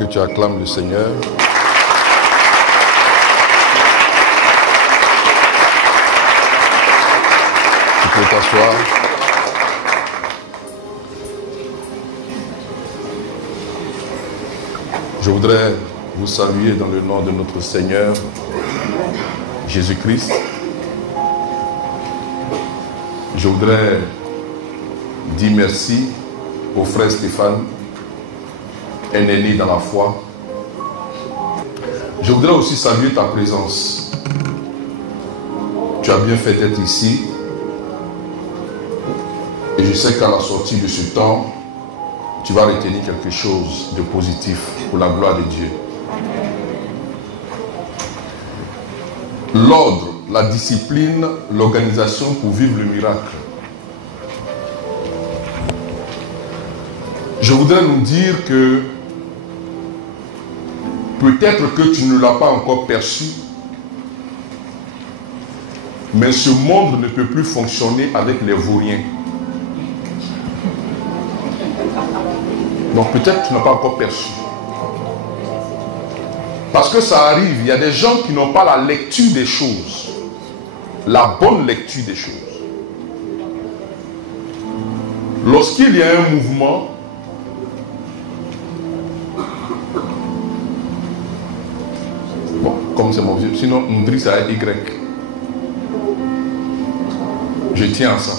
que tu acclames le Seigneur. Tu peux t'asseoir. Je voudrais vous saluer dans le nom de notre Seigneur Jésus-Christ. Je voudrais dire merci au frère Stéphane, un aîné dans la foi. Je voudrais aussi saluer ta présence. Tu as bien fait d'être ici. Et je sais qu'à la sortie de ce temps, tu vas retenir quelque chose de positif pour la gloire de Dieu. L'ordre, la discipline, l'organisation pour vivre le miracle. Je voudrais nous dire que peut-être que tu ne l'as pas encore perçu, mais ce monde ne peut plus fonctionner avec les vauriens. Donc peut-être que tu n'as pas encore perçu. Parce que ça arrive, il y a des gens qui n'ont pas la lecture des choses. La bonne lecture des choses. Lorsqu'il y a un mouvement, bon, comme c'est mon vieux, sinon Ndri ça va être Y. Je tiens à ça.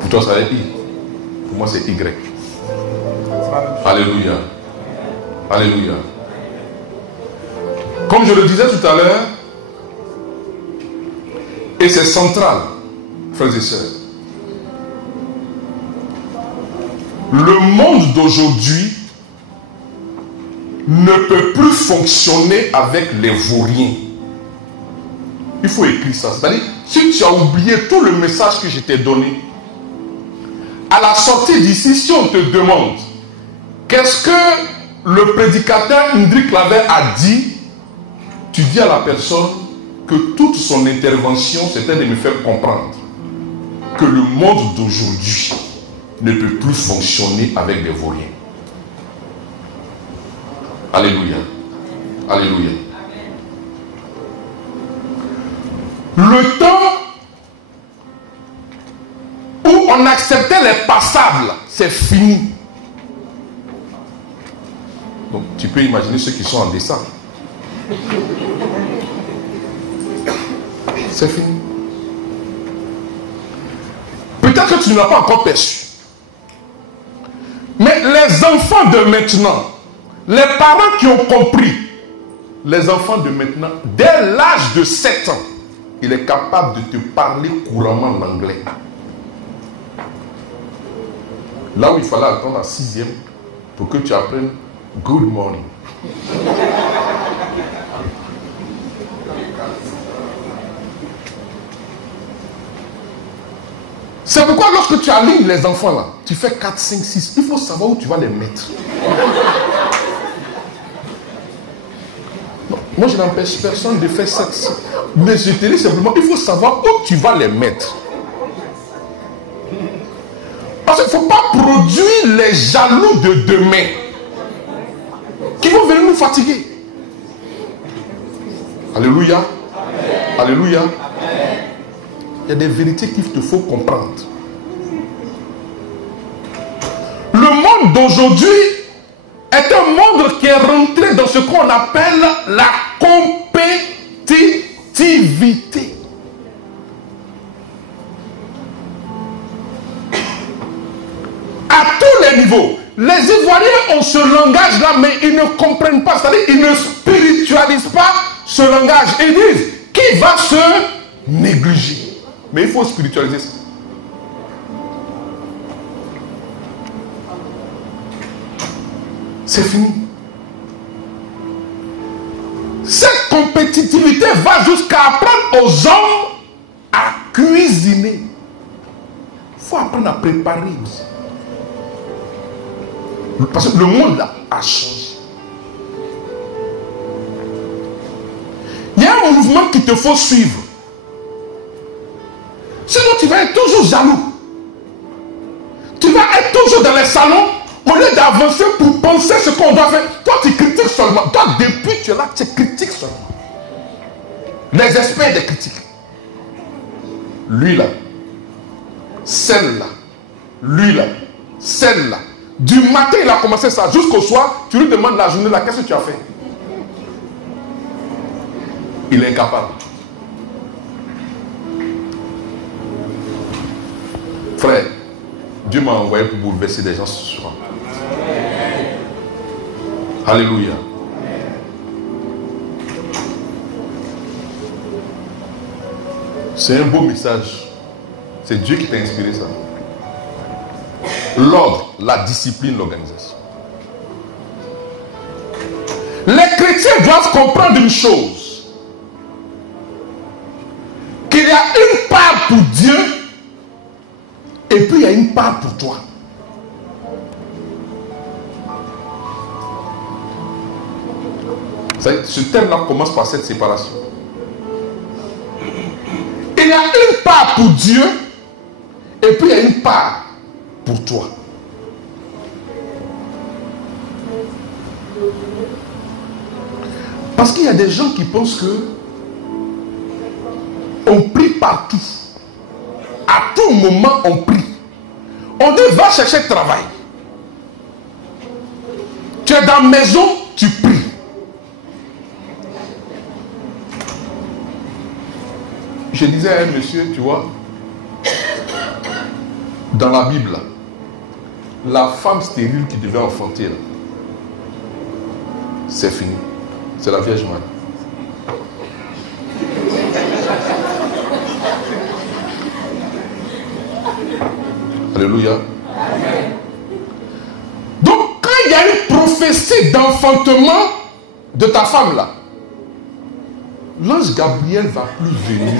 Pour toi ça va être I. Pour moi c'est Y. Alléluia. Alléluia. Comme je le disais tout à l'heure, et c'est central, frères et sœurs, le monde d'aujourd'hui ne peut plus fonctionner avec les vauriens. Il faut écrire ça. C'est-à-dire, si tu as oublié tout le message que je t'ai donné, à la sortie d'ici, si on te demande qu'est-ce que le prédicateur Ndri Claver a dit, tu dis à la personne que toute son intervention, c'était de me faire comprendre que le monde d'aujourd'hui ne peut plus fonctionner avec des vauriens. Alléluia. Alléluia. Le temps où on acceptait les passables, c'est fini. Donc tu peux imaginer ceux qui sont en dessin. C'est fini. Peut-être que tu ne l'as pas encore perçu. Mais les enfants de maintenant, les parents qui ont compris, les enfants de maintenant, dès l'âge de 7 ans, il est capable de te parler couramment l'anglais. Là où il fallait attendre la 6e pour que tu apprennes good morning. C'est pourquoi lorsque tu alignes les enfants là, tu fais 4, 5, 6, il faut savoir où tu vas les mettre. Non, moi je n'empêche personne de faire ça. Mais je te dis simplement, il faut savoir où tu vas les mettre. Parce qu'il ne faut pas produire les jaloux de demain qui vont venir nous fatiguer. Alléluia. Amen. Alléluia. Amen. Il y a des vérités qu'il te faut comprendre. Le monde d'aujourd'hui est un monde qui est rentré dans ce qu'on appelle la compétitivité. À tous les niveaux. Les Ivoiriens ont ce langage-là, mais ils ne comprennent pas. C'est-à-dire ils ne spiritualisent pas ce langage. Ils disent, qui va se négliger? Mais il faut spiritualiser ça. C'est fini. Cette compétitivité va jusqu'à apprendre aux hommes à cuisiner. Il faut apprendre à préparer aussi. Parce que le monde là a changé. Il y a un mouvement qu'il te faut suivre. Sinon tu vas être toujours jaloux. Tu vas être toujours dans les salons lieu d'avancer pour penser ce qu'on doit faire, toi tu critiques seulement. Toi, depuis tu es là, tu critiques seulement. Les experts des critiques. Lui là, celle-là, lui là, celle-là. Du matin, il a commencé ça. Jusqu'au soir, tu lui demandes la journée là, qu'est-ce que tu as fait? Il est incapable. Frère, Dieu m'a envoyé pour bouleverser des gens ce soir. Alléluia. C'est un beau message. C'est Dieu qui t'a inspiré ça. L'ordre, la discipline, l'organisation. Les chrétiens doivent comprendre une chose. Qu'il y a une part pour Dieu et puis il y a une part pour toi. Ce thème-là commence par cette séparation. Il y a une part pour Dieu et puis il y a une part pour toi. Parce qu'il y a des gens qui pensent que on prie partout. À tout moment, on prie. On dit, va chercher travail. Tu es dans la maison, tu pries. Je disais à un monsieur, tu vois, dans la Bible, la femme stérile qui devait enfanter, c'est fini. C'est la Vierge Marie. Alléluia. Donc, quand il y a une prophétie d'enfantement de ta femme là, l'ange Gabriel va plus venir.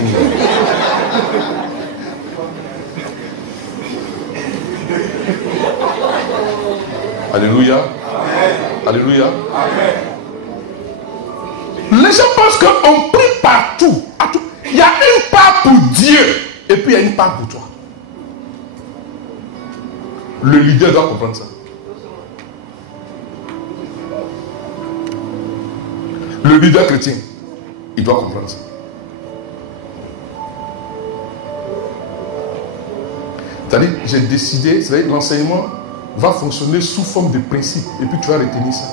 Alléluia. Alléluia. Les gens pensent qu'on prie partout, à tout. Il y a une part pour Dieu et puis il y a une part pour toi. Le leader doit comprendre ça. Le leader chrétien, il doit comprendre ça. C'est-à-dire, j'ai décidé, c'est-à-dire l'enseignement va fonctionner sous forme de principe et puis tu vas retenir ça.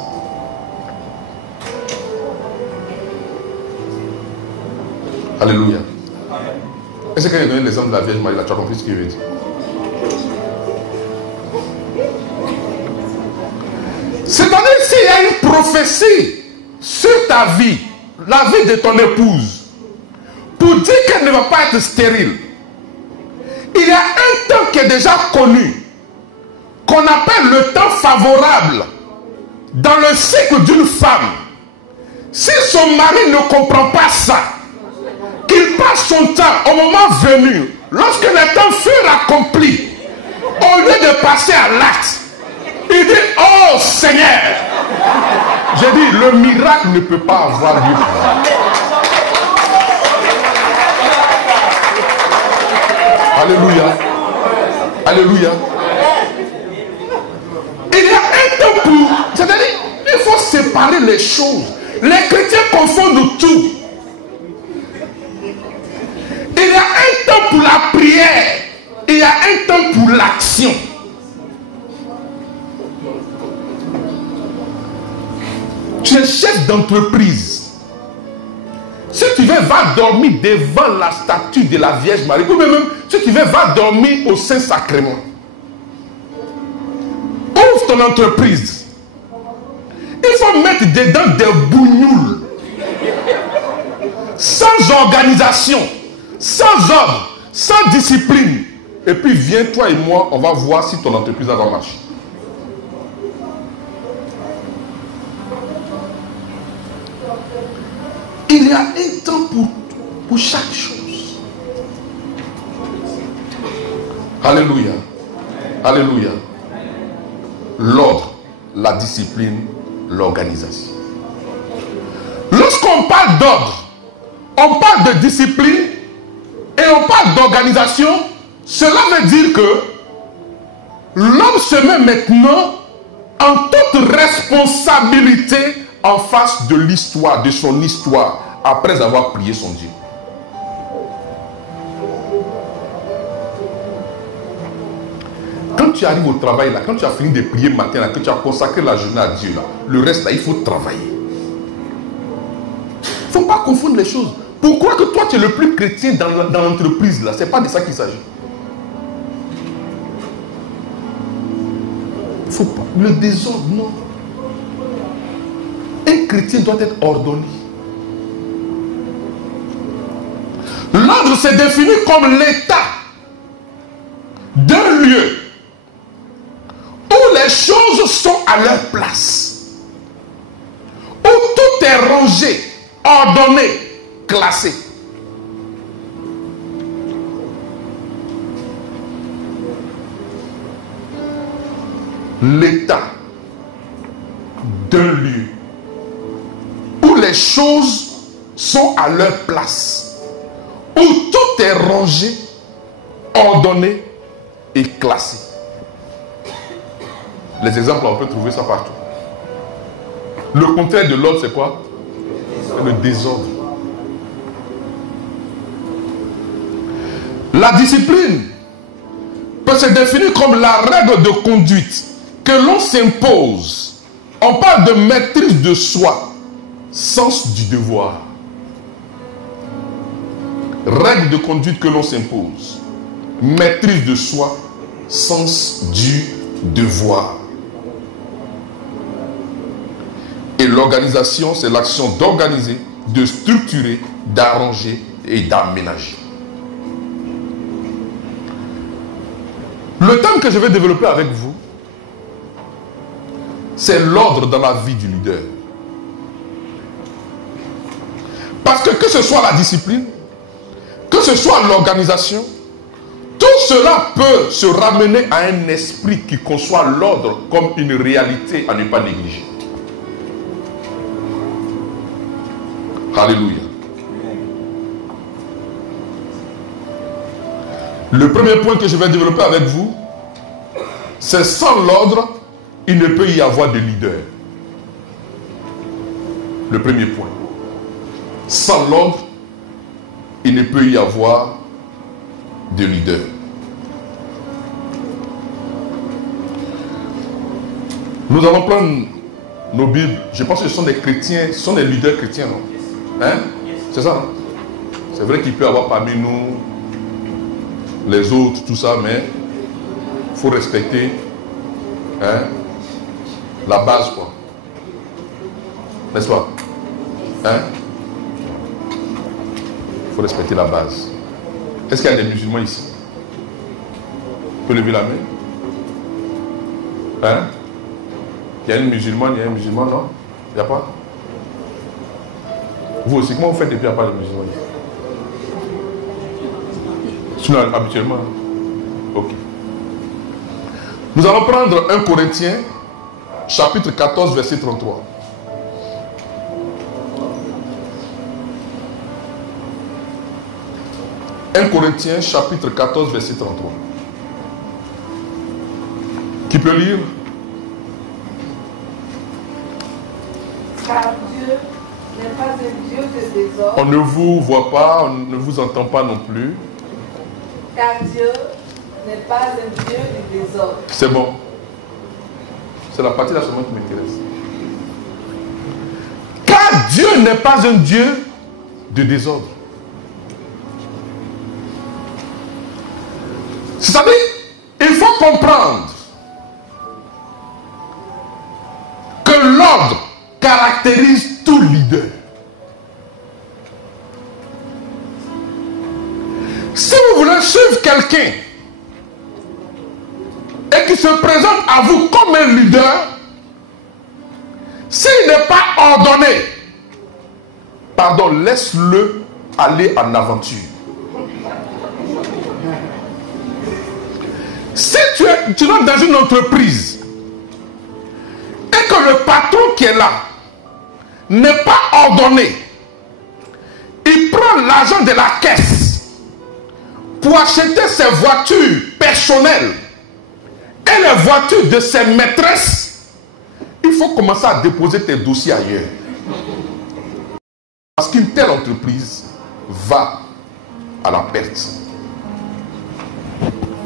Alléluia. Est-ce que quand il a donné l'exemple de la Vierge Marie, là, tu as compris ce qu'il veut dire? C'est-à-dire, s'il y a une prophétie sur ta vie, la vie de ton épouse, pour dire qu'elle ne va pas être stérile, il y a un temps qui est déjà connu, qu'on appelle le temps favorable dans le cycle d'une femme. Si son mari ne comprend pas ça, qu'il passe son temps au moment venu, lorsque le temps fut accompli, au lieu de passer à l'acte, il dit, oh Seigneur, j'ai dit, le miracle ne peut pas avoir lieu. Alléluia. Alléluia. Il y a un temps pour, c'est-à-dire, il faut séparer les choses. Les chrétiens confondent tout. Il y a un temps pour la prière. Il y a un temps pour l'action. Tu es chef d'entreprise. Si tu veux, va dormir devant la statue de la Vierge Marie. Ou même, si tu veux, va dormir au Saint-Sacrement. Ouvre ton entreprise. Il faut mettre dedans des bougnoules. Sans organisation, sans ordre, sans discipline. Et puis viens, toi et moi, on va voir si ton entreprise va marcher. Il y a un temps pour chaque chose. Alléluia. Alléluia. L'ordre, la discipline, l'organisation. Lorsqu'on parle d'ordre, on parle de discipline et on parle d'organisation. Cela veut dire que l'homme se met maintenant en toute responsabilité en face de l'histoire, de son histoire, après avoir prié son Dieu. Quand tu arrives au travail, là, quand tu as fini de prier le matin, là, que tu as consacré la journée à Dieu, là, le reste, là, il faut travailler. Il ne faut pas confondre les choses. Pourquoi que toi, tu es le plus chrétien dans l'entreprise, là? Ce n'est pas de ça qu'il s'agit. Il ne faut pas. Le désordre, non. Un chrétien doit être ordonné. L'ordre s'est défini comme l'état d'un lieu où les choses sont à leur place, où tout est rangé, ordonné, classé. L'état d'un lieu où les choses sont à leur place, où tout est rangé, ordonné et classé. Les exemples, on peut trouver ça partout. Le contraire de l'ordre, c'est quoi? C'est le désordre. La discipline peut se définir comme la règle de conduite que l'on s'impose. On parle de maîtrise de soi, sens du devoir. Règle de conduite que l'on s'impose. Maîtrise de soi, sens du devoir. Et l'organisation, c'est l'action d'organiser, de structurer, d'arranger et d'aménager. Le thème que je vais développer avec vous, c'est l'ordre dans la vie du leader. Parce que ce soit la discipline, que ce soit l'organisation, tout cela peut se ramener à un esprit qui conçoit l'ordre comme une réalité à ne pas négliger. Alléluia. Le premier point que je vais développer avec vous, c'est sans l'ordre, il ne peut y avoir de leader. Le premier point. Sans l'ordre, il ne peut y avoir de leader. Nous allons prendre nos Bibles. Je pense que ce sont des chrétiens, ce sont des leaders chrétiens, non? Hein? C'est ça, non? C'est vrai qu'il peut y avoir parmi nous les autres, tout ça, mais il faut respecter, hein, la base, quoi. N'est-ce pas? Hein? Il faut respecter la base. Est-ce qu'il y a des musulmans ici? Vous pouvez lever la main? Hein? Il y a une musulmane, il y a un musulman, non? Il n'y a pas? Vous aussi, comment vous faites depuis qu'il n'y a pas de musulmans ici? Sinon, habituellement. Ok. Nous allons prendre 1 Corinthiens, chapitre 14, verset 33. « 1 Corinthiens, chapitre 14, verset 33. Qui peut lire? Car Dieu n'est pas un Dieu de désordre. On ne vous voit pas, on ne vous entend pas non plus. Car Dieu n'est pas un Dieu du désordre. C'est bon. C'est la partie là seulement qui m'intéresse. Car Dieu n'est pas un Dieu de désordre. C'est-à-dire, il faut comprendre que l'ordre caractérise tout leader. Si vous voulez suivre quelqu'un et qui se présente à vous comme un leader, s'il n'est pas ordonné, pardon, laisse-le aller en aventure. Si tu es dans une entreprise et que le patron qui est là n'est pas ordonné, il prend l'argent de la caisse pour acheter ses voitures personnelles et les voitures de ses maîtresses il faut commencer à déposer tes dossiers ailleurs. Parce qu'une telle entreprise va à la perte.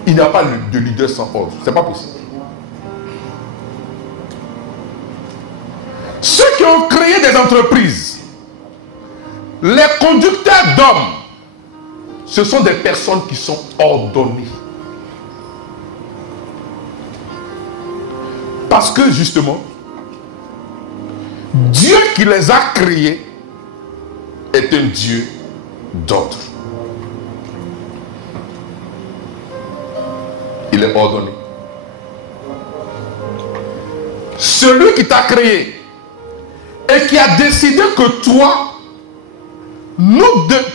Il n'y a pas de leader sans ordre. Ce n'est pas possible. Ceux qui ont créé des entreprises, les conducteurs d'hommes, ce sont des personnes qui sont ordonnées. Parce que justement, Dieu qui les a créés est un Dieu d'ordre. Il est ordonné. Celui qui t'a créé et qui a décidé que toi,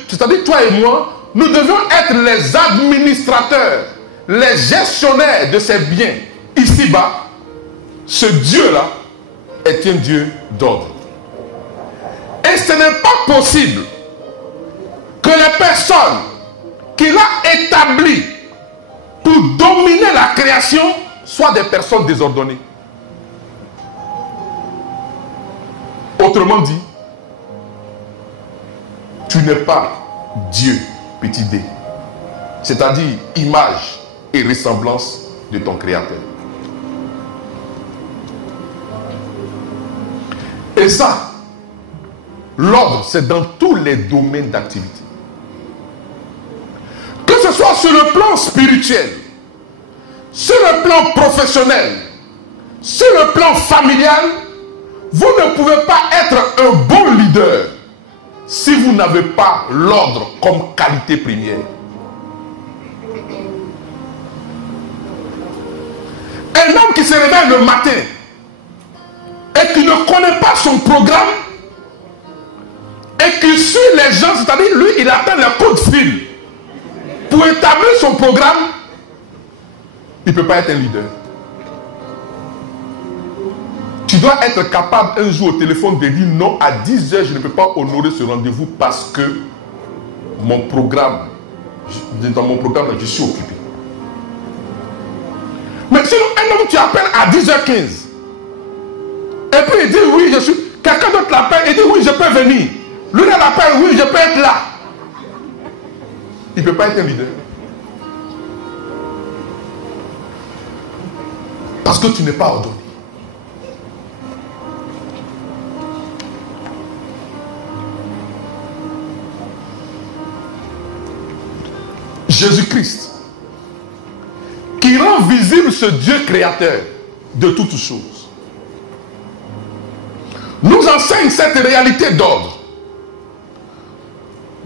c'est-à-dire toi et moi, nous devions être les administrateurs, les gestionnaires de ces biens ici-bas. Ce Dieu-là est un Dieu d'ordre. Et ce n'est pas possible que les personnes qu'il a établies pour dominer la création soient des personnes désordonnées. Autrement dit, tu n'es pas Dieu, petit d, c'est-à-dire image et ressemblance de ton Créateur. Et ça, l'ordre, c'est dans tous les domaines d'activité. Que ce soit sur le plan spirituel, sur le plan professionnel, sur le plan familial, vous ne pouvez pas être un bon leader si vous n'avez pas l'ordre comme qualité première. Un homme qui se réveille le matin et qui ne connaît pas son programme et qui suit les gens, c'est-à-dire lui, il attend le coup de fil pour établir son programme, il ne peut pas être un leader. Tu dois être capable un jour au téléphone de dire non, à 10 h je ne peux pas honorer ce rendez-vous parce que mon programme, dans mon programme, je suis occupé. Mais sinon, un homme, tu appelles à 10h15. Et puis il dit oui, je suis. Quelqu'un d'autre l'appelle et dit oui, je peux venir. Lui, il l'appelle, oui, je peux être là. Il ne peut pas être un leader. Parce que tu n'es pas ordonné. Jésus-Christ, qui rend visible ce Dieu créateur de toutes choses, nous enseigne cette réalité d'ordre.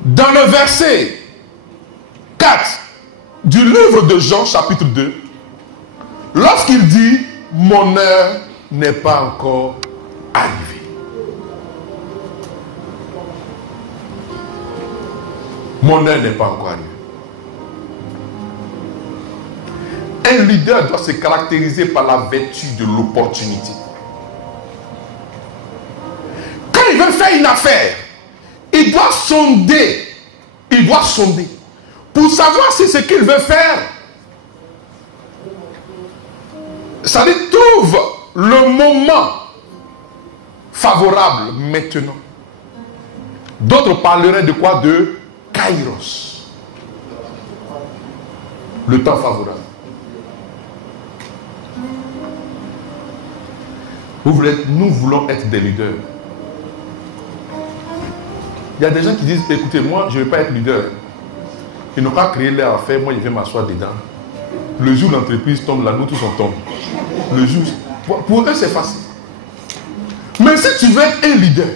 Dans le verset 4 du livre de Jean, chapitre 2, lorsqu'il dit « Mon heure n'est pas encore arrivée ». Mon heure n'est pas encore arrivée. Un leader doit se caractériser par la vertu de l'opportunité. Quand il veut faire une affaire, il doit sonder. Il doit sonder. Pour savoir si ce qu'il veut faire, ça lui trouve le moment favorable maintenant. D'autres parleraient de quoi? De Kairos. Le temps favorable. Nous voulons être des leaders. Il y a des gens qui disent, écoutez, moi, je ne vais pas être leader. Ils n'ont pas créé leur affaire, moi, je vais m'asseoir dedans. Le jour où l'entreprise tombe, là, nous tous on tombe. Le jour, pour eux, c'est facile. Mais si tu veux être un leader,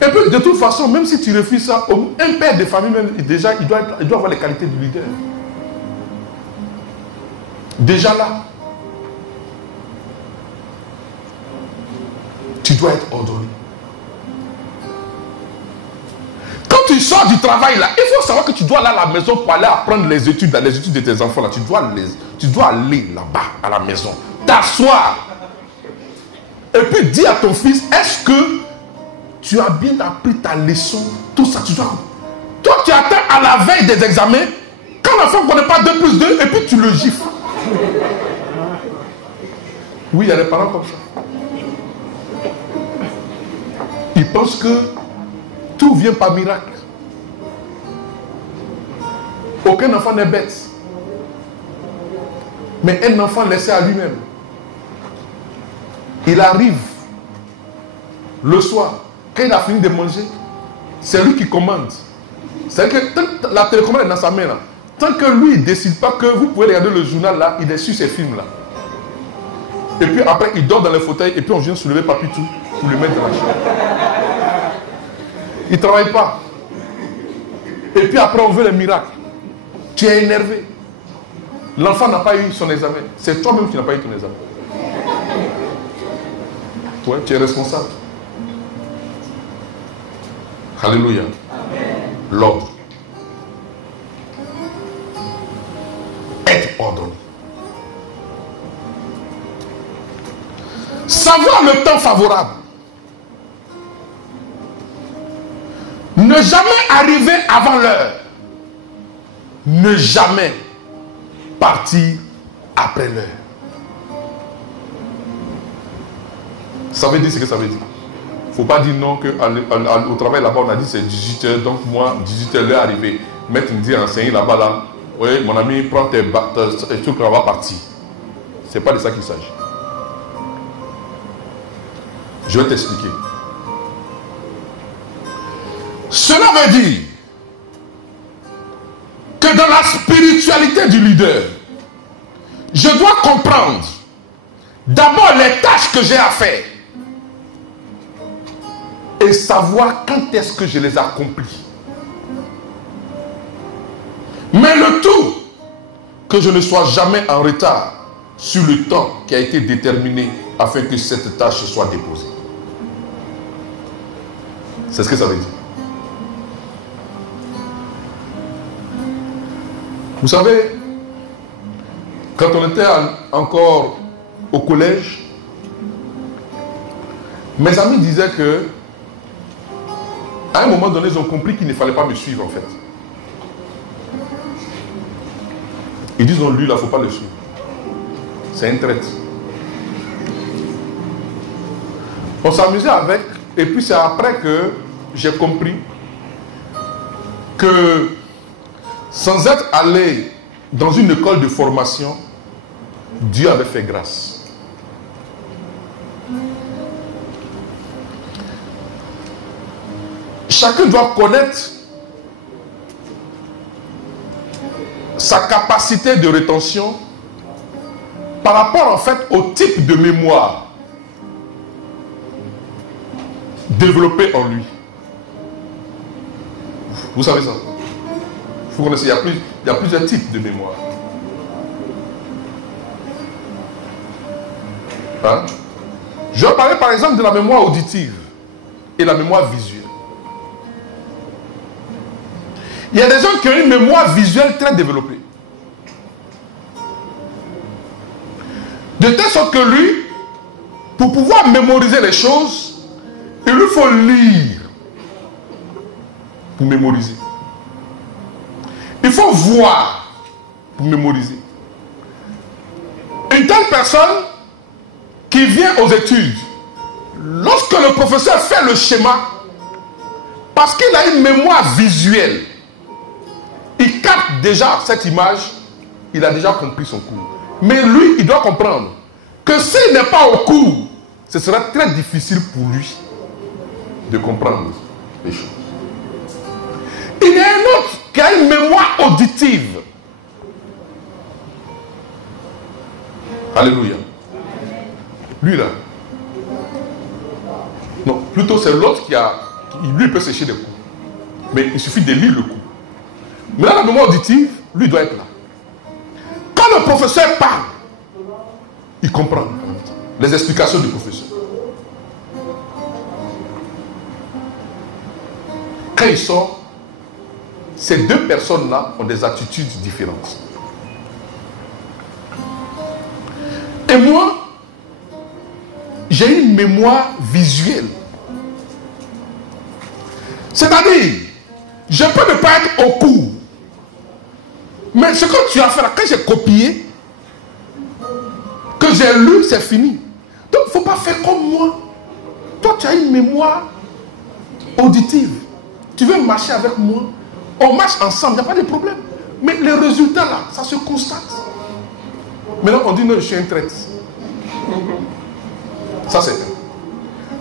et puis de toute façon, même si tu refuses ça, un père de famille, même, déjà, il doit avoir les qualités du leader. Déjà là, tu dois être ordonné. Quand tu sors du travail là, il faut savoir que tu dois aller à la maison pour aller apprendre les études de tes enfants là. Tu dois aller là-bas à la maison, t'asseoir et puis dire à ton fils, est-ce que tu as bien appris ta leçon? Tout ça, tu dois. Toi, tu attends à la veille des examens, quand l'enfant ne connaît pas 2 plus 2, et puis tu le gifles. Oui, il y a des parents comme ça. Ils pensent que tout vient par miracle. Aucun enfant n'est bête. Mais un enfant laissé à lui-même, il arrive le soir, quand il a fini de manger, c'est lui qui commande. C'est que tant que la télécommande est dans sa main là, tant que lui ne décide pas que vous pouvez regarder le journal là, il est sur ces films là. Et puis après, il dort dans le fauteuil et puis on vient soulever Papitou pour le mettre dans la chambre. Il ne travaille pas. Et puis après, on veut les miracles. Tu es énervé. L'enfant n'a pas eu son examen. C'est toi-même qui n'as pas eu ton examen. Toi, tu es responsable. Alléluia. L'ordre. Être ordonné. Savoir le temps favorable. Ne jamais arriver avant l'heure. Ne jamais partir après l'heure. Ça veut dire ce que ça veut dire. Il ne faut pas dire non qu'au travail là-bas on a dit c'est 18h, donc moi 18h l'heure arrivée. Maître me dit enseigner là-bas là, oui mon ami prends tes trucs là, on va partir. Ce n'est pas de ça qu'il s'agit. Je vais t'expliquer. Cela veut dire que dans la spiritualité du leader, je dois comprendre d'abord les tâches que j'ai à faire et savoir quand est-ce que je les accomplis. Mais le tout, que je ne sois jamais en retard sur le temps qui a été déterminé afin que cette tâche soit déposée. C'est ce que ça veut dire. Vous savez, quand on était encore au collège, mes amis disaient que à un moment donné, ils ont compris qu'il ne fallait pas me suivre en fait. Ils disent non, lui là, il ne faut pas le suivre. C'est un traître. On s'amusait avec, et puis c'est après que j'ai compris que sans être allé dans une école de formation, Dieu avait fait grâce. Chacun doit connaître sa capacité de rétention par rapport en fait au type de mémoire développé en lui. Vous savez ça? Vous connaissez, il y a plusieurs types de mémoire. Hein? Je vais parler par exemple de la mémoire auditive et la mémoire visuelle. Il y a des gens qui ont une mémoire visuelle très développée. De telle sorte que lui, pour pouvoir mémoriser les choses, il lui faut lire pour mémoriser. Il faut voir pour mémoriser. Une telle personne qui vient aux études, lorsque le professeur fait le schéma, parce qu'il a une mémoire visuelle, il capte déjà cette image, il a déjà compris son cours. Mais lui, il doit comprendre que s'il n'est pas au cours, ce sera très difficile pour lui de comprendre les choses. Il y a un autre qui a une mémoire auditive. Alléluia. Lui là. Non, plutôt c'est l'autre qui lui peut sécher des coups. Mais il suffit de lire le coup. Mais là, la mémoire auditive, lui doit être là. Quand le professeur parle, il comprend les explications du professeur. Quand il sort, ces deux personnes-là ont des attitudes différentes. Et moi, j'ai une mémoire visuelle. C'est-à-dire, je peux ne pas être au cours. Mais ce que tu as fait là, quand j'ai copié, que j'ai lu, c'est fini. Donc, il ne faut pas faire comme moi. Toi, tu as une mémoire auditive. Tu veux marcher avec moi. On marche ensemble, il n'y a pas de problème. Mais les résultats là, ça se constate. Maintenant, on dit non, je suis un traître. Ça, c'est un.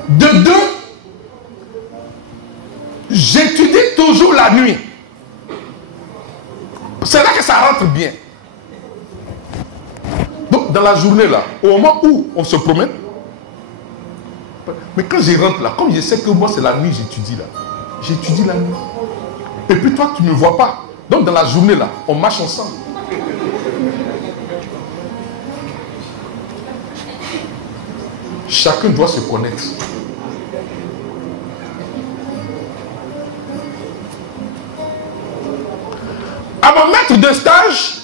De deux, j'étudie toujours la nuit. C'est là que ça rentre bien. Donc, dans la journée là, au moment où on se promène, mais quand je rentre là, comme je sais que moi c'est la nuit, j'étudie là. J'étudie la nuit. Et puis toi, tu ne me vois pas. Donc, dans la journée là, on marche ensemble. Chacun doit se connaître. À mon maître de stage,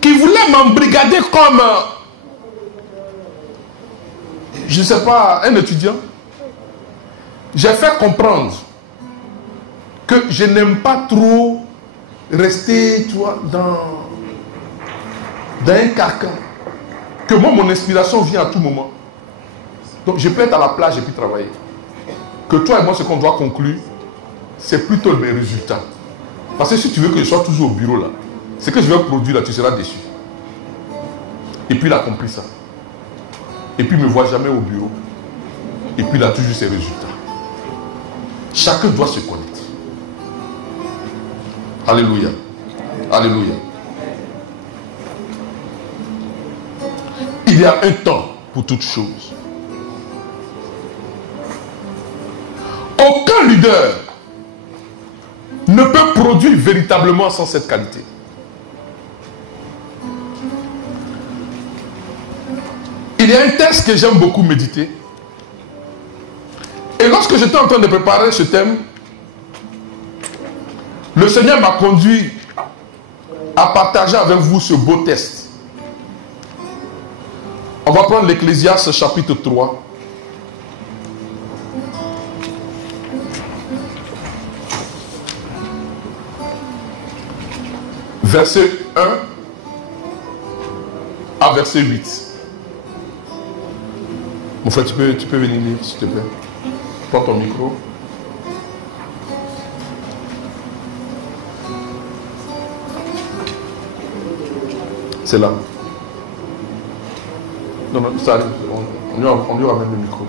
qui voulait m'embrigader comme, je ne sais pas, un étudiant, j'ai fait comprendre que je n'aime pas trop rester, tu vois, dans un carcan. Que moi, mon inspiration vient à tout moment. Donc, je peux être à la plage et puis travailler. Que toi et moi, ce qu'on doit conclure, c'est plutôt mes résultats. Parce que si tu veux que je sois toujours au bureau là, ce que je vais produire là, tu seras déçu. Et puis il a compris ça. Et puis il ne me voit jamais au bureau. Et puis il a toujours ses résultats. Chacun doit se connaître. Alléluia. Alléluia. Il y a un temps pour toutes choses. Aucun leader ne peut produire véritablement sans cette qualité. Il y a un texte que j'aime beaucoup méditer. Et lorsque j'étais en train de préparer ce thème, le Seigneur m'a conduit à partager avec vous ce beau texte. On va prendre l'Ecclésiaste chapitre 3. Verset 1 à verset 8. Mon frère, tu peux venir lire, s'il te plaît. Prends ton micro. C'est là. Non, non, ça arrive. On lui ramène le micro.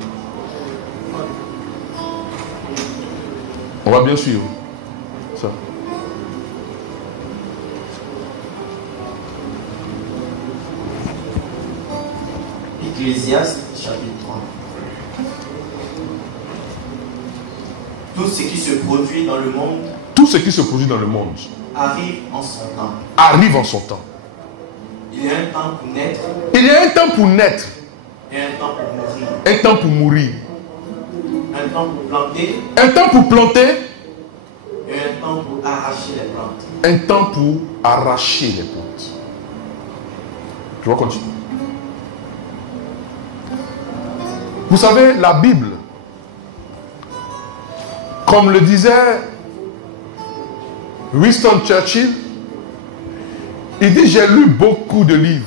On va bien suivre. Ça. Ecclésiaste, chapitre 3. Tout ce qui se produit dans le monde, tout ce qui se produit dans le monde arrive en son temps. Arrive en son temps. Il y a un temps pour naître. Il y a un temps pour naître. Et un temps pour mourir. Un temps pour mourir. Un temps pour planter. Un temps pour planter. Et un temps pour arracher les plantes. Un temps pour arracher les plantes. Je vais continuer. Vous savez, la Bible, comme le disait Winston Churchill, il dit: j'ai lu beaucoup de livres,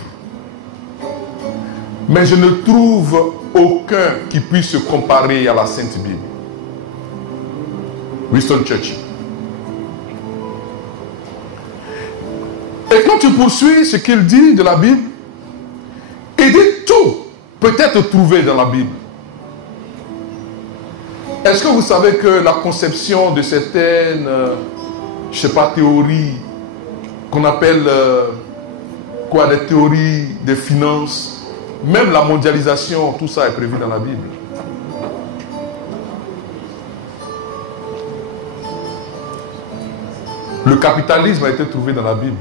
mais je ne trouve aucun qui puisse se comparer à la Sainte Bible. Winston Churchill. Et quand tu poursuis ce qu'il dit de la Bible, il dit tout peut être trouvé dans la Bible. Est-ce que vous savez que la conception de certaines, je ne sais pas, théories, qu'on appelle des théories des finances, même la mondialisation, tout ça est prévu dans la Bible. Le capitalisme a été trouvé dans la Bible.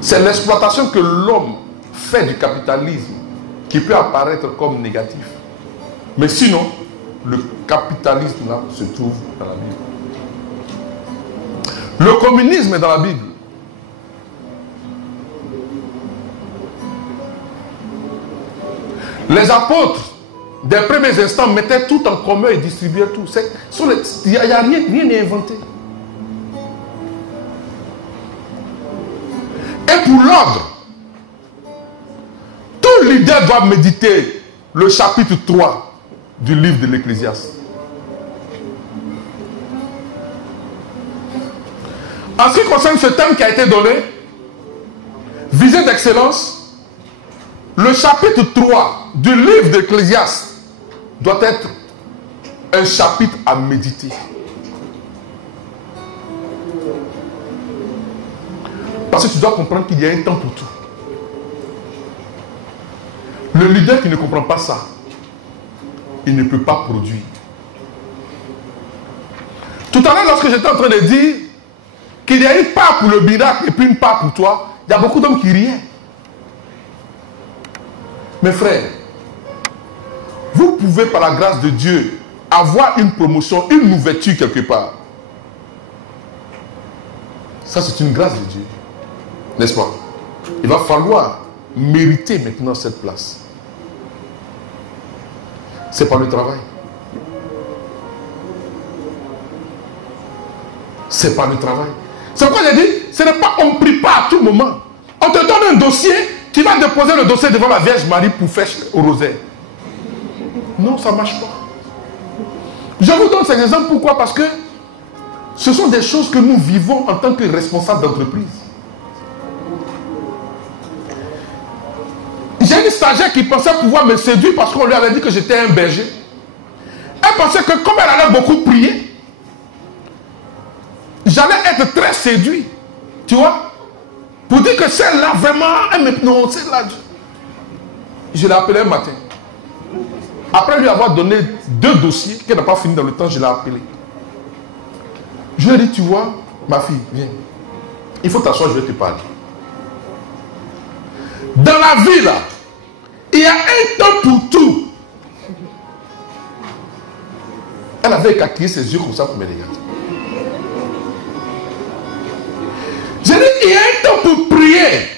C'est l'exploitation que l'homme fait du capitalisme qui peut apparaître comme négatif. Mais sinon, le capitalisme là se trouve dans la Bible. Le communisme est dans la Bible. Les apôtres, des premiers instants, mettaient tout en commun et distribuaient tout. Il n'y a rien n'est inventé. Et pour l'ordre, leader doit méditer le chapitre 3 du livre de l'Ecclésiaste. En ce qui concerne ce thème qui a été donné, visée d'excellence, le chapitre 3 du livre de l'Ecclésiaste doit être un chapitre à méditer. Parce que tu dois comprendre qu'il y a un temps pour tout. Le leader qui ne comprend pas ça, il ne peut pas produire. Tout à l'heure, lorsque j'étais en train de dire qu'il y a une part pour le miracle et puis une part pour toi, il y a beaucoup d'hommes qui riaient. Mes frères, vous pouvez par la grâce de Dieu avoir une promotion, une ouverture quelque part. Ça, c'est une grâce de Dieu. N'est-ce pas? Il va falloir mériter maintenant cette place. C'est pas le travail. C'est pas le travail. C'est pourquoi j'ai dit, ce n'est pas, on ne prie pas à tout moment. On te donne un dossier, tu vas déposer le dossier devant la Vierge Marie pour faire au rosaire. Non, ça ne marche pas. Je vous donne ces exemples, pourquoi? Parce que ce sont des choses que nous vivons en tant que responsables d'entreprise. J'ai une stagiaire qui pensait pouvoir me séduire parce qu'on lui avait dit que j'étais un berger. Elle pensait que comme elle allait beaucoup prier, j'allais être très séduit. Tu vois? Pour dire que celle-là, vraiment, elle me... Non, celle-là... Je l'ai appelée un matin. Après lui avoir donné 2 dossiers, qu'elle n'a pas fini dans le temps, je l'ai appelée. Je lui ai dit, tu vois, ma fille, viens. Il faut t'asseoir, je vais te parler. Dans la vie, là, il y a un temps pour tout. Elle avait écarquillé ses yeux comme ça pour me regarder. J'ai dit, il y a un temps pour prier.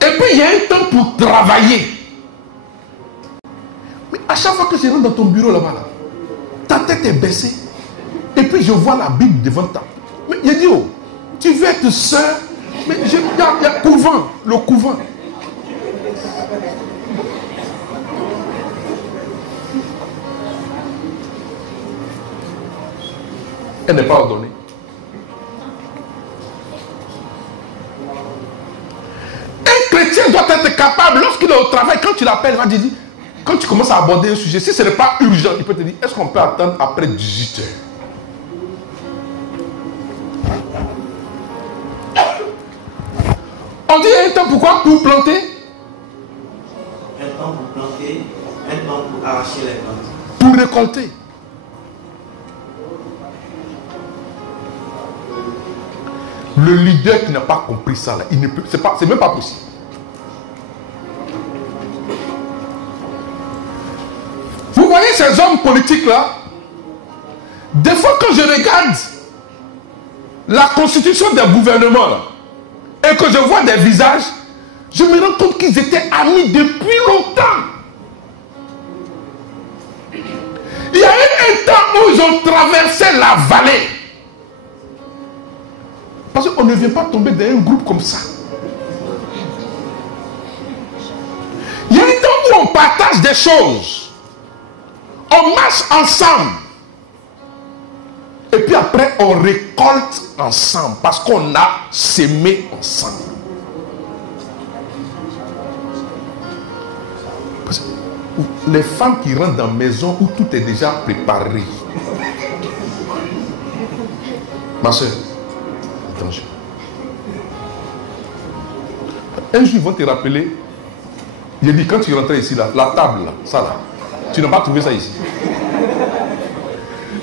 Et puis, il y a un temps pour travailler. Mais à chaque fois que je rentre dans ton bureau là-bas, là, ta tête est baissée. Et puis, je vois la Bible devant toi. Mais il dit, oh, tu veux être sœur? Mais il y a couvent, le couvent. Elle n'est pas ordonnée. Un chrétien doit être capable, lorsqu'il est au travail, quand tu l'appelles, il va te dire, quand tu commences à aborder un sujet, si ce n'est pas urgent, il peut te dire, est-ce qu'on peut attendre après 18 heures? On dit un temps pourquoi? Pour planter. Un temps pour planter, un temps pour arracher les plantes. Pour récolter. Le leader qui n'a pas compris ça, là, il ne peut, c'est même pas possible. Vous voyez ces hommes politiques là, des fois quand je regarde la constitution des gouvernements là, et que je vois des visages, je me rends compte qu'ils étaient amis depuis longtemps. Il y a eu un temps où ils ont traversé la vallée. Parce qu'on ne vient pas tomber dans un groupe comme ça. Il y a un temps où on partage des choses. On marche ensemble. Et puis après, on récolte ensemble. Parce qu'on a sémé ensemble. Parce que les femmes qui rentrent dans la maison où tout est déjà préparé. Ma soeur, attention. Un jour, ils vont te rappeler. J'ai dit, quand tu rentrais ici, là, la table, là, ça là, tu n'as pas trouvé ça ici.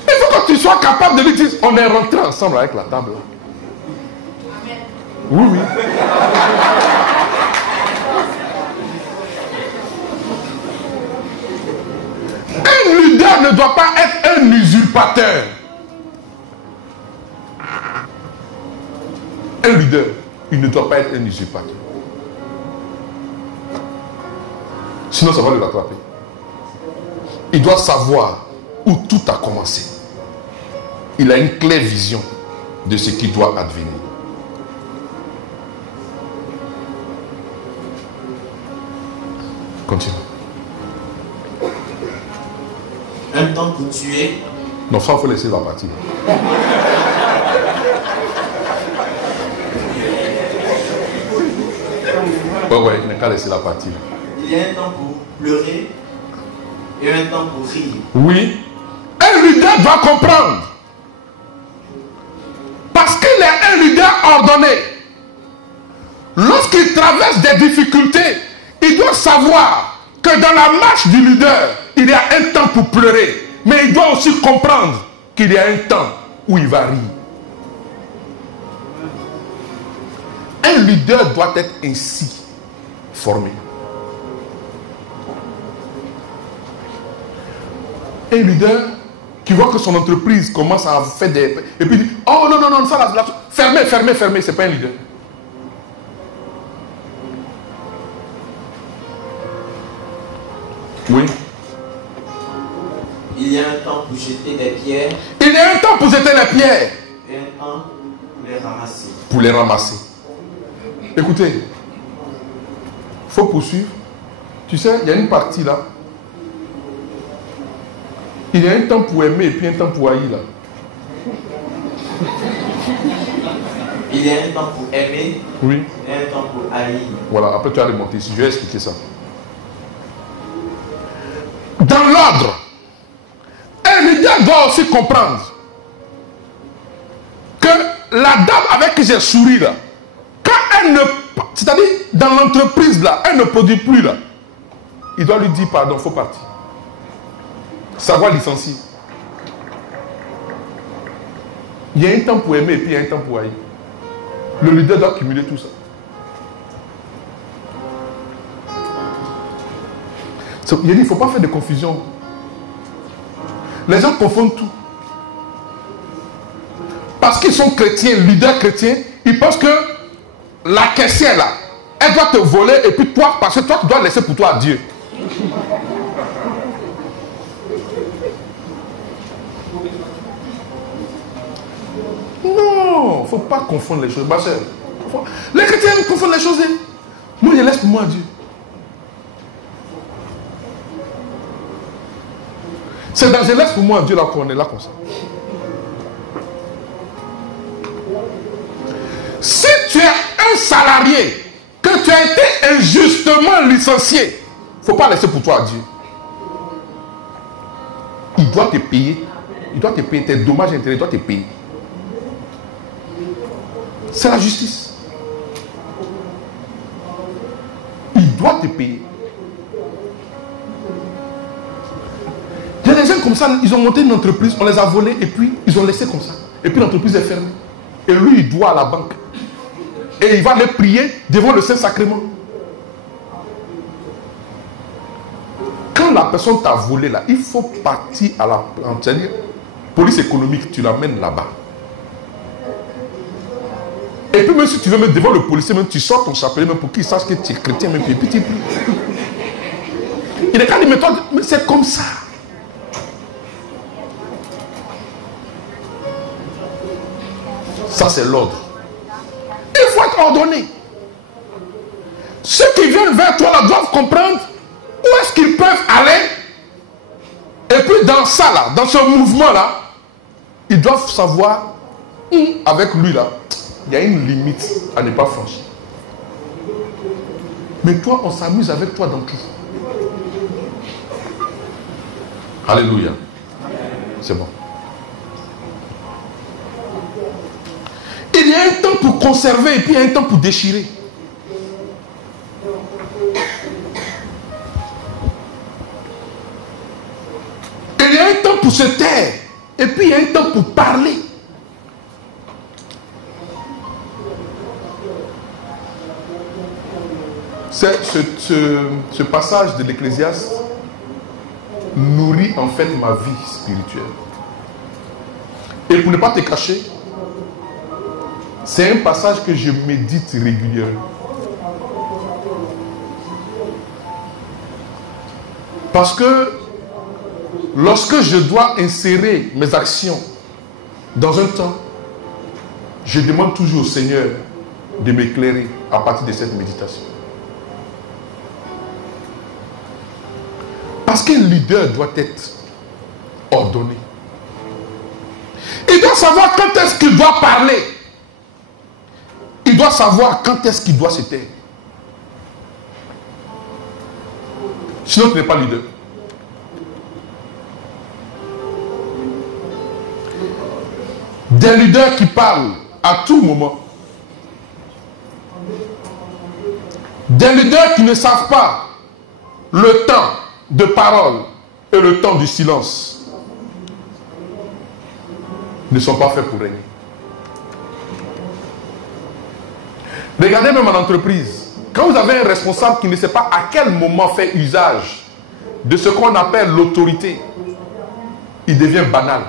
Il faut que tu sois capable de lui dire, on est rentré ensemble avec la table. Là. Oui, oui. Un leader ne doit pas être un usurpateur. Un leader, il ne doit pas être un usurpateur. Sinon, ça va le rattraper. Il doit savoir où tout a commencé. Il a une claire vision de ce qui doit advenir. Continue. Un temps pour tuer. Non, ça, il faut laisser la partie. Ouais, il n'a qu'à laisser la partie. Il y a un temps pour pleurer et un temps pour rire. Oui. Un leader doit comprendre. Parce qu'il est un leader ordonné. Lorsqu'il traverse des difficultés, il doit savoir que dans la marche du leader, il y a un temps pour pleurer. Mais il doit aussi comprendre qu'il y a un temps où il va rire. Un leader doit être ainsi formé. Un leader qui voit que son entreprise commence à faire des... Et puis il dit, oh non, non, non, ça là, fermez, fermez, fermez, c'est pas un leader. Oui. Il y a un temps pour jeter des pierres. Il y a un temps pour jeter les pierres. Et un temps pour les ramasser. Pour les ramasser. Écoutez, il faut poursuivre. Tu sais, il y a une partie là. Il y a un temps pour aimer et puis un temps pour haïr là. Il y a un temps pour aimer. Oui. Et un temps pour haïr. Voilà, après tu as remonté ici. Je vais expliquer ça. Dans l'ordre, un leader doit aussi comprendre que la dame avec qui j'ai souri là, quand elle ne... C'est-à-dire, dans l'entreprise là, elle ne produit plus là. Il doit lui dire pardon, il faut partir. Savoir licencier. Il y a un temps pour aimer et puis il y a un temps pour haïr. Le leader doit cumuler tout ça. Il ne faut pas faire de confusion. Les gens confondent tout. Parce qu'ils sont chrétiens, leaders chrétiens, ils pensent que la caissière là, elle doit te voler et puis toi, parce que toi tu dois laisser pour toi Dieu. Non, il ne faut pas confondre les choses. Ma soeur, les chrétiens confondent les choses. Moi je laisse pour moi Dieu. C'est dans je laisse pour moi Dieu là qu'on est là comme ça. Si tu es un salarié, que tu as été injustement licencié, il ne faut pas laisser pour toi Dieu. Il doit te payer. Il doit te payer. Tes dommages intérêts, il doit te payer. C'est la justice. Il doit te payer. Il y a des gens comme ça, ils ont monté une entreprise, on les a volés et puis ils ont laissé comme ça. Et puis l'entreprise est fermée. Et lui, il doit à la banque. Et il va les prier devant le Saint-Sacrement. Quand la personne t'a volé là, il faut partir à la police économique, tu l'amènes là-bas. Et puis même si tu veux mettre devant le policier, même tu sors ton chapelet même pour qu'il sache que tu es chrétien, même puis tu pries. Il est quand même méthode, mais c'est comme ça. Ça c'est l'ordre. Il faut être ordonné. Ceux qui viennent vers toi là doivent comprendre où est-ce qu'ils peuvent aller. Et puis dans ça là, dans ce mouvement là, ils doivent savoir avec lui là, il y a une limite à ne pas franchir. Mais toi, on s'amuse avec toi dans tout. Alléluia. C'est bon. Il y a un temps pour conserver et puis il y a un temps pour déchirer. Il y a un temps pour se taire et puis il y a un temps pour parler. Ce passage de l'Ecclésiaste nourrit en fait ma vie spirituelle. Et pour ne pas te cacher, c'est un passage que je médite régulièrement. Parce que lorsque je dois insérer mes actions dans un temps, je demande toujours au Seigneur de m'éclairer à partir de cette méditation. leader doit être ordonné. Il doit savoir quand est-ce qu'il doit parler. Il doit savoir quand est-ce qu'il doit se taire. Sinon, tu n'es pas leader. Des leaders qui parlent à tout moment. Des leaders qui ne savent pas le temps de parole et le temps du silence ne sont pas faits pour régner. Regardez même en entreprise. Quand vous avez un responsable qui ne sait pas à quel moment faire usage de ce qu'on appelle l'autorité, il devient banal.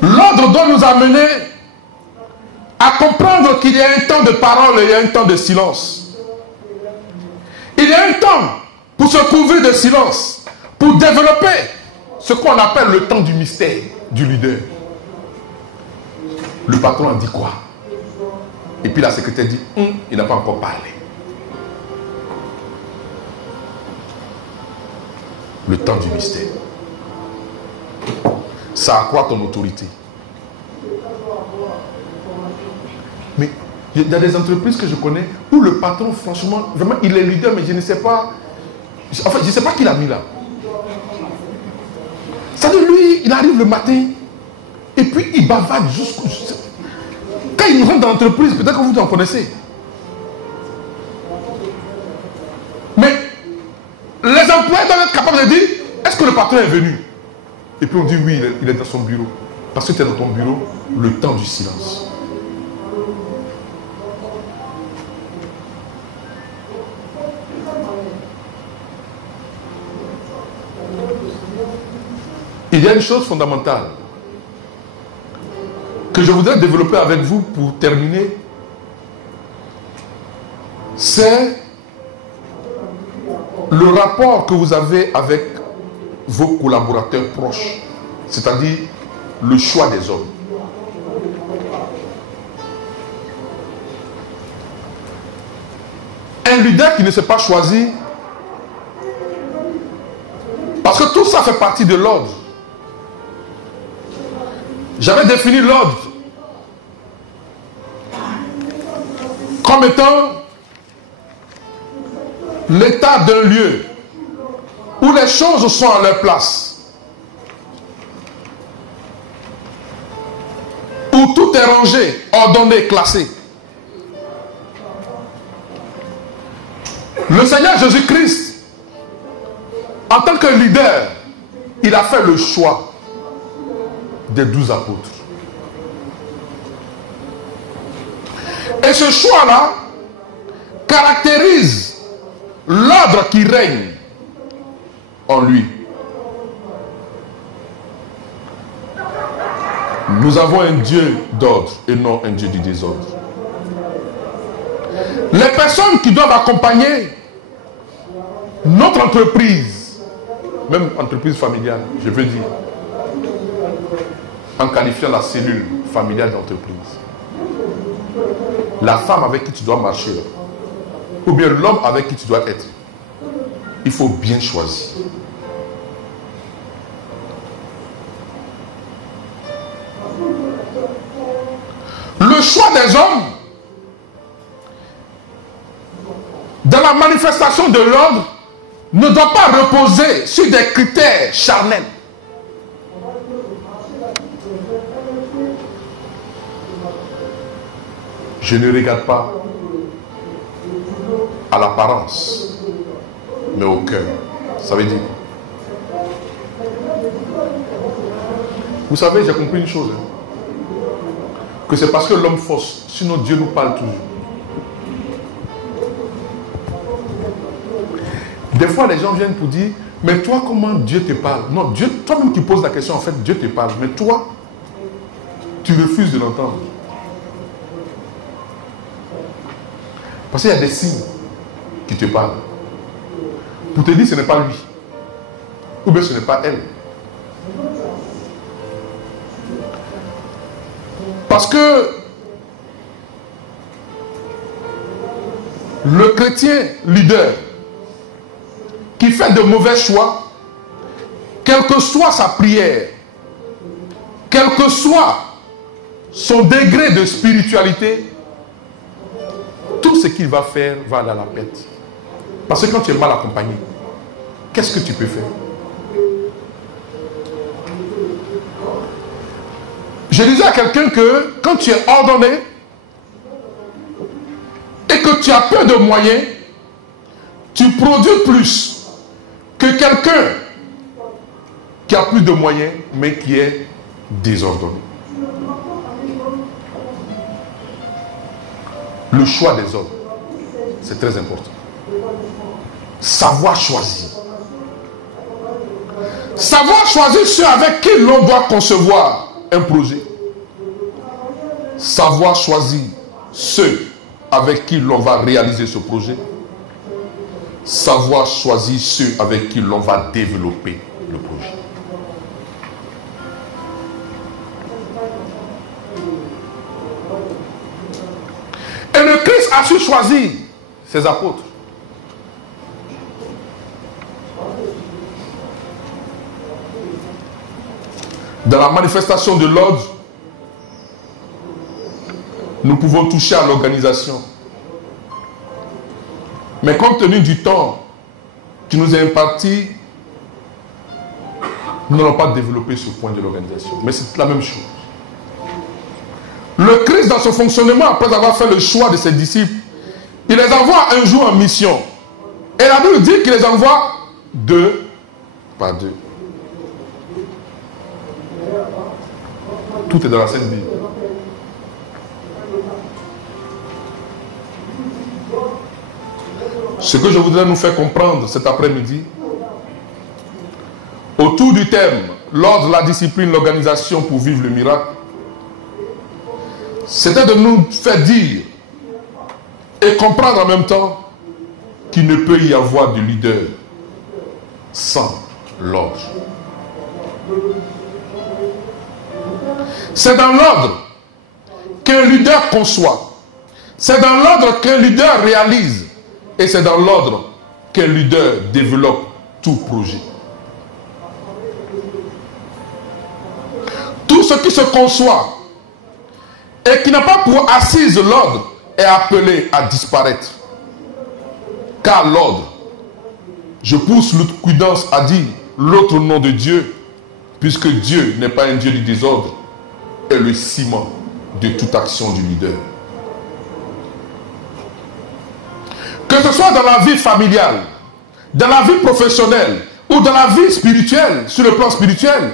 L'ordre doit nous amener à comprendre qu'il y a un temps de parole et il y a un temps de silence. Il y a un temps pour se couvrir de silence, pour développer ce qu'on appelle le temps du mystère du leader. Le patron a dit quoi? Et puis la secrétaire dit, il n'a pas encore parlé. Le temps du mystère. Ça accroît ton autorité. Mais il y a des entreprises que je connais où le patron, franchement, vraiment, il est leader, mais je ne sais pas. Enfin, je ne sais pas qui l'a mis là. C'est-à-dire, lui, il arrive le matin et puis il bavade jusqu'au. Quand il rentre dans l'entreprise, peut-être que vous en connaissez. Mais les employés doivent être capables de dire, est-ce que le patron est venu? Et puis on dit oui, il est dans son bureau. Parce que tu es dans ton bureau, le temps du silence. Il y a une chose fondamentale que je voudrais développer avec vous pour terminer. C'est le rapport que vous avez avec vos collaborateurs proches, c'est-à-dire le choix des hommes. Un leader qui ne s'est pas choisi, parce que tout ça fait partie de l'ordre. J'avais défini l'ordre comme étant l'état d'un lieu où les choses sont à leur place, où tout est rangé, ordonné, classé. Le Seigneur Jésus-Christ, en tant que leader, il a fait le choix des 12 apôtres. Et ce choix-là caractérise l'ordre qui règne en lui. Nous avons un Dieu d'ordre et non un Dieu du désordre. Les personnes qui doivent accompagner notre entreprise, même entreprise familiale, je veux dire, en qualifiant la cellule familiale d'entreprise, la femme avec qui tu dois marcher, ou bien l'homme avec qui tu dois être, il faut bien choisir. Le choix des hommes dans la manifestation de l'ordre ne doit pas reposer sur des critères charnels. Je ne regarde pas à l'apparence, mais au cœur. Ça veut dire. Vous savez, j'ai compris une chose. Que c'est parce que l'homme fausse, sinon Dieu nous parle toujours. Des fois, les gens viennent pour dire, mais toi, comment Dieu te parle? Non, Dieu, toi-même qui poses la question, en fait, Dieu te parle. Mais toi, tu refuses de l'entendre. Parce qu'il y a des signes qui te parlent. Pour te dire, ce n'est pas lui. Ou bien ce n'est pas elle. Parce que Le chrétien leader qui fait de mauvais choix, quelle que soit sa prière, quel que soit son degré de spiritualité, tout ce qu'il va faire va aller à la perte. Parce que quand tu es mal accompagné, qu'est-ce que tu peux faire? Je disais à quelqu'un que quand tu es ordonné et que tu as peu de moyens, tu produis plus que quelqu'un qui a plus de moyens mais qui est désordonné. Le choix des hommes, c'est très important. Savoir choisir. Savoir choisir ceux avec qui l'on doit concevoir un projet. Savoir choisir ceux avec qui l'on va réaliser ce projet. Savoir choisir ceux avec qui l'on va développer le projet. Et le Christ a su choisir ses apôtres. Dans la manifestation de l'ordre, nous pouvons toucher à l'organisation. Mais compte tenu du temps qui nous est imparti, nous n'allons pas développer ce point de l'organisation. Mais c'est la même chose. Le Christ, dans son fonctionnement, après avoir fait le choix de ses disciples, il les envoie un jour en mission. Et la Bible dit qu'il les envoie deux par deux. Tout est dans la Sainte Bible. Ce que je voudrais nous faire comprendre cet après-midi, autour du thème « L'ordre, la discipline, l'organisation pour vivre le miracle », c'était de nous faire dire et comprendre en même temps qu'il ne peut y avoir de leader sans l'ordre. C'est dans l'ordre qu'un leader conçoit. C'est dans l'ordre qu'un leader réalise. Et c'est dans l'ordre qu'un leader développe tout projet. Tout ce qui se conçoit et qui n'a pas pour assise l'ordre est appelé à disparaître. Car l'ordre, je pousse l'autocuidance à dire l'autre nom de Dieu, puisque Dieu n'est pas un Dieu du désordre, est le ciment de toute action du leader. Que ce soit dans la vie familiale, dans la vie professionnelle ou dans la vie spirituelle, sur le plan spirituel,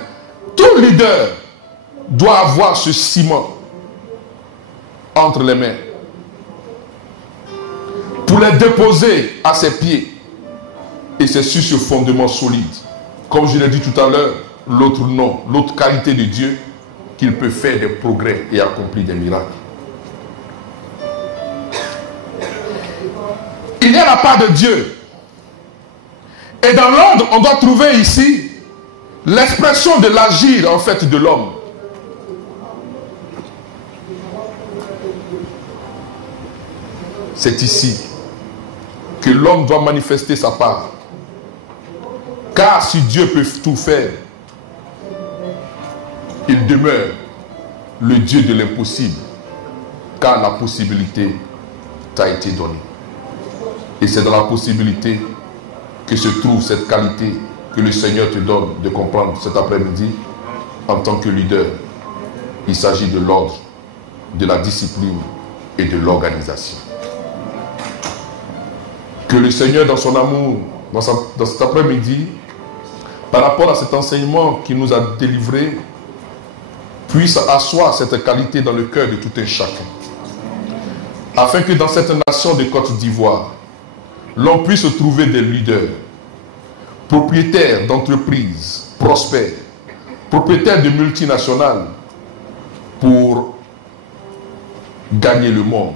tout leader doit avoir ce ciment entre les mains pour les déposer à ses pieds. Et c'est sur ce fondement solide, comme je l'ai dit tout à l'heure, l'autre nom, l'autre qualité de Dieu, qu'il peut faire des progrès et accomplir des miracles. Il y a la part de Dieu. Et dans l'ordre, on doit trouver ici l'expression de l'agir en fait de l'homme. C'est ici que l'homme doit manifester sa part. Car si Dieu peut tout faire, il demeure le Dieu de l'impossible. Car la possibilité t'a été donnée. Et c'est dans la possibilité que se trouve cette qualité que le Seigneur te donne de comprendre cet après-midi en tant que leader. Il s'agit de l'ordre, de la discipline et de l'organisation. Que le Seigneur, dans son amour, dans cet après-midi, par rapport à cet enseignement qu'il nous a délivré, puisse asseoir cette qualité dans le cœur de tout un chacun. Afin que dans cette nation de Côte d'Ivoire, l'on puisse trouver des leaders, propriétaires d'entreprises prospères, propriétaires de multinationales pour gagner le monde.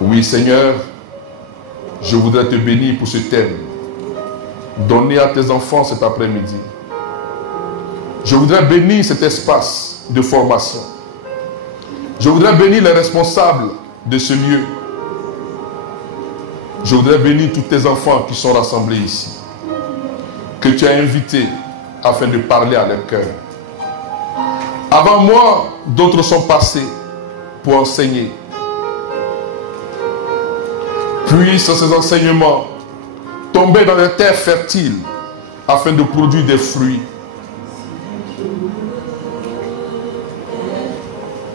Oui Seigneur, je voudrais te bénir pour ce thème. Donner à tes enfants cet après-midi. Je voudrais bénir cet espace de formation. Je voudrais bénir les responsables de ce lieu. Je voudrais bénir tous tes enfants qui sont rassemblés ici, que tu as invités afin de parler à leur cœur. Avant moi, d'autres sont passés pour enseigner. Puissent ces enseignements tomber dans les terres fertiles afin de produire des fruits.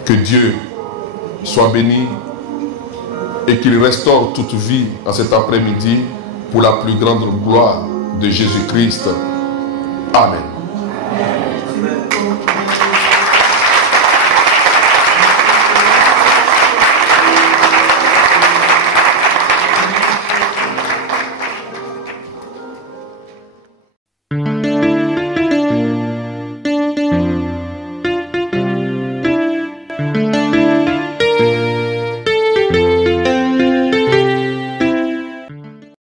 Que Dieu soit béni et qu'il restaure toute vie en cet après-midi pour la plus grande gloire de Jésus-Christ. Amen.